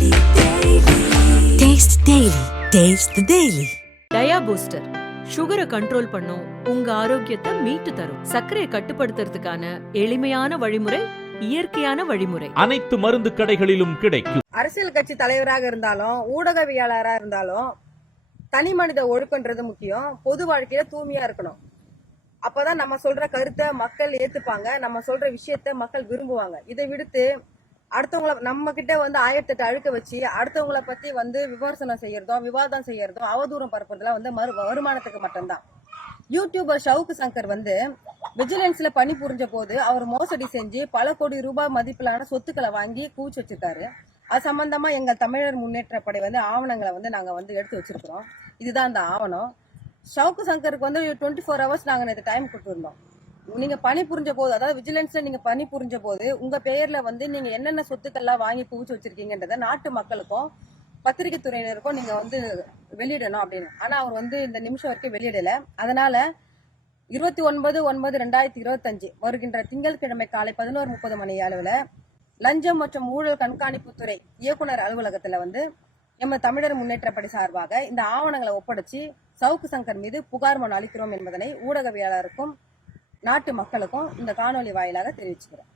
Taste the Daily. Taste the Daily. Dia booster சுகரை control பண்ணும் உங்க ஆரோக்கியத்தை மீட்டு தரும். சர்க்கரையை கட்டுப்படுத்துறதுக்கான எளிமையான வழிமுறை இயற்கையான வழிமுறை. அனைத்து மருந்து கடைகளிலும் கிடைக்கும். அரசியல் கட்சி தலைவராக இருந்தாலும் ஊடகவியலாளராக இருந்தாலும் தனி மனித ஒழுக்கன்றது முக்கியம். பொது வாழ்க்கையில தூய்மையா இருக்கணும். அப்பதான் நம்ம சொல்ற கருத்தை மக்கள் ஏத்துப்பாங்க. நம்ம சொல்ற விஷயத்த மக்கள் விரும்புவாங்க. இதை விடுத்து அடுத்தவங்கள நம்ம கிட்ட வந்து ஆயிரத்தெட்டு அழுக்க வச்சு அடுத்தவங்கள பத்தி வந்து விமர்சனம் செய்யறதும் விவாதம் செய்யறதும் அவதூறம் பரப்புறதுலாம் வந்து மறு வருமானத்துக்கு மட்டும்தான். யூடியூபர் ஷவுக்கு சங்கர் வந்து விஜிலன்ஸ்ல பணி புரிஞ்ச போது அவர் மோசடி செஞ்சு பல கோடி ரூபாய் மதிப்பிலான சொத்துக்களை வாங்கி கூச்சு வச்சிருக்காரு. அது சம்பந்தமா எங்கள் தமிழர் முன்னேற்ற படை வந்து ஆவணங்களை வந்து நாங்க வந்து எடுத்து வச்சிருக்கிறோம். இதுதான் அந்த ஆவணம். ஷவுக்கு சங்கருக்கு வந்து டுவெண்ட்டி ஃபோர் ஹவர்ஸ் நாங்கள் நேற்று டைம் கொடுத்துருந்தோம். நீங்க பணி புரிஞ்ச போது அதாவது விஜிலன்ஸ்ல நீங்க பணி புரிஞ்ச போது உங்க பெயர்ல வந்து நீங்க என்னென்ன சொத்துக்கள்லாம் வாங்கி குவிச்சு வச்சிருக்கீங்கன்றத நாட்டு மக்களுக்கும் பத்திரிகை துறையினருக்கும் நீங்க வந்து வெளியிடணும் அப்படின்னு. ஆனா அவர் வந்து இந்த நிமிஷம் வரைக்கும் வெளியிடல. அதனால இருபத்தி ஒன்பது ஒன்பது ரெண்டாயிரத்தி இருபத்தஞ்சு வருகின்ற திங்கட்கிழமை காலை பதினோரு முப்பது மணி அளவில் லஞ்சம் மற்றும் ஊழல் கண்காணிப்புத்துறை இயக்குனர் அலுவலகத்துல வந்து எமது தமிழர் முன்னேற்றப்படி சார்பாக இந்த ஆவணங்களை ஒப்படைச்சு சவுக்கு சங்கர் மீது புகார் மனு அளிக்கிறோம் என்பதனை ஊடகவியலாளருக்கும் நாட்டு மக்களுக்கும் இந்த காணொலி வாயிலாக தெரிவிச்சுக்கிறோம்